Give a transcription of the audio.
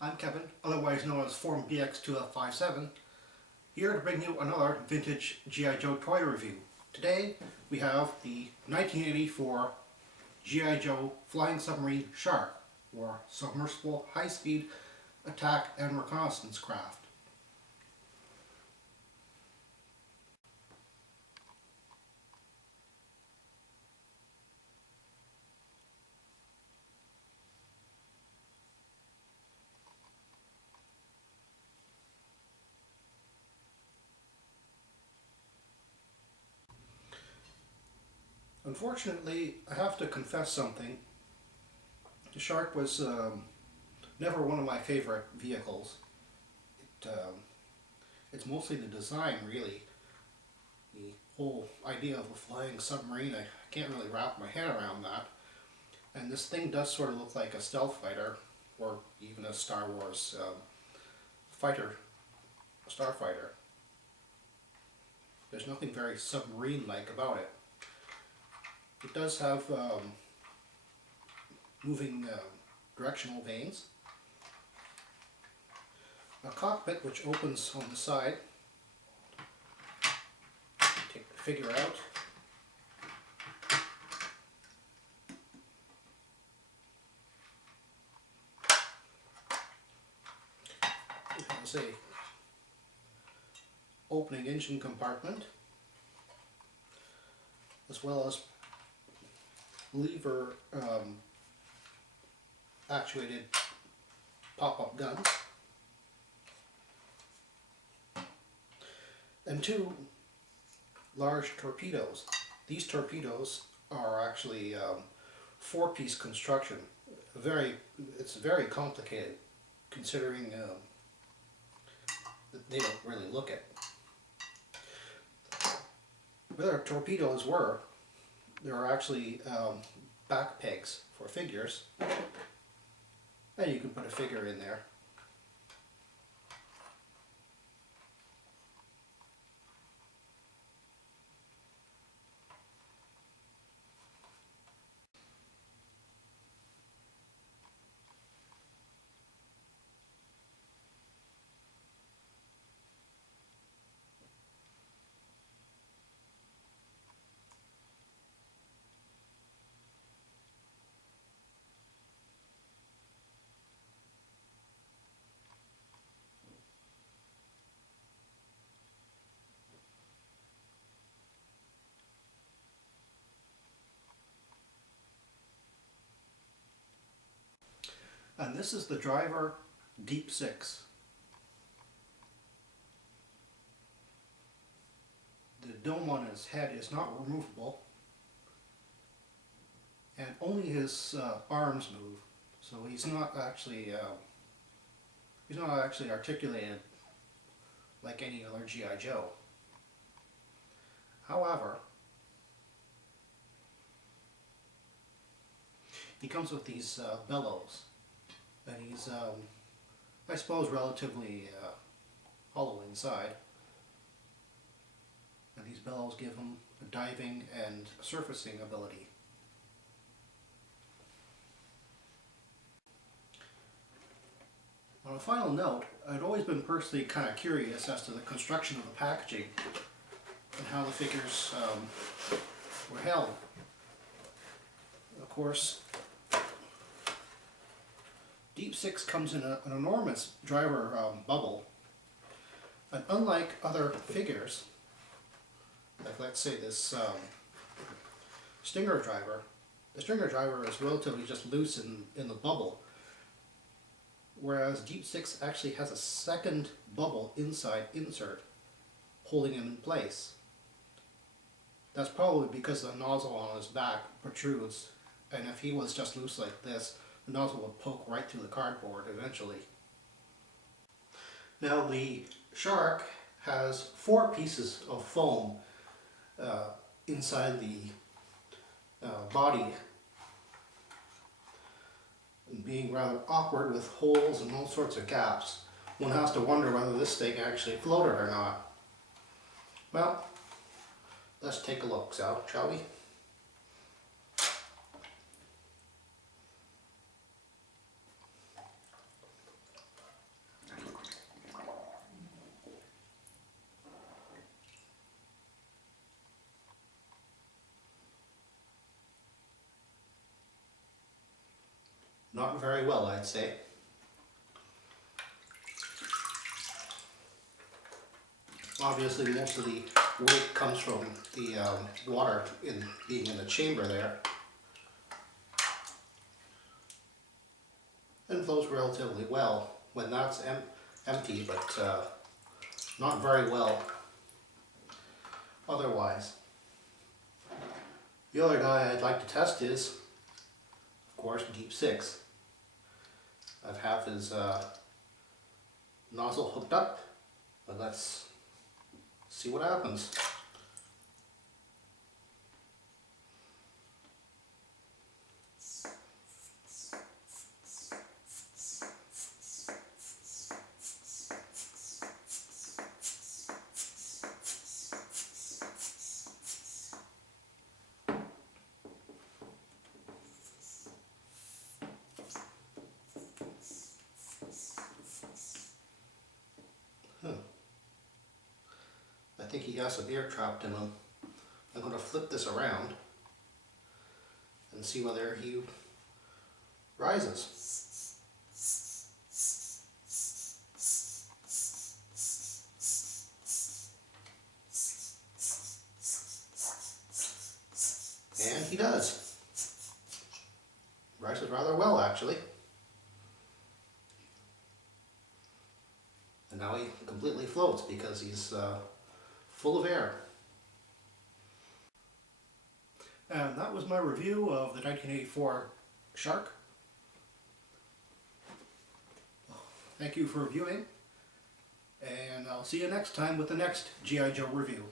I'm Kevin, otherwise known as Form BX2F57, here to bring you another vintage G.I. Joe toy review. Today we have the 1984 G.I. Joe Flying Submarine SHARC, or Submersible High-Speed Attack and Reconnaissance Craft. Unfortunately, I have to confess something. The SHARC was never one of my favorite vehicles. It's mostly the design, really. The whole idea of a flying submarine, I can't really wrap my head around that. And this thing does sort of look like a stealth fighter, or even a Star Wars starfighter. There's nothing very submarine-like about it. It does have moving directional vanes, a cockpit which opens on the side. Take the figure out. It has a opening engine compartment, as well as lever actuated pop-up guns, and two large torpedoes. These torpedoes are actually four-piece construction. It's very complicated, considering that they don't really look it. Where their torpedoes were, there are actually back pegs for figures, and you can put a figure in there. And this is the driver Deep Six. The dome on his head is not removable, and only his arms move, so he's not actually articulated like any other G.I. Joe. However, he comes with these bellows, and he's, I suppose, relatively hollow inside. And these bellows give him a diving and surfacing ability. On a final note, I'd always been personally kind of curious as to the construction of the packaging and how the figures were held. Of course, Deep Six comes in an enormous driver bubble, and unlike other figures, like let's say this Stinger driver, the Stinger driver is relatively just loose in the bubble, whereas Deep Six actually has a second bubble inside insert holding him in place. That's probably because the nozzle on his back protrudes, and if he was just loose like this, the nozzle would poke right through the cardboard eventually. Now the SHARC has four pieces of foam inside the body, and being rather awkward with holes and all sorts of gaps. One has to wonder whether this thing actually floated or not. Well, let's take a look, shall we? not very well, I'd say. Obviously, most of the weight comes from the water being in the chamber there. And flows relatively well when that's empty, but not very well otherwise. The other guy I'd like to test is, of course, Deep Six. I have his nozzle hooked up, but let's see what happens. I think he has some air trapped in him. I'm going to flip this around and see whether he rises. And he does. Rises rather well, actually. And now he completely floats because he's full of air. And that was my review of the 1984 SHARC. Thank you for viewing, and I'll see you next time with the next G.I. Joe review.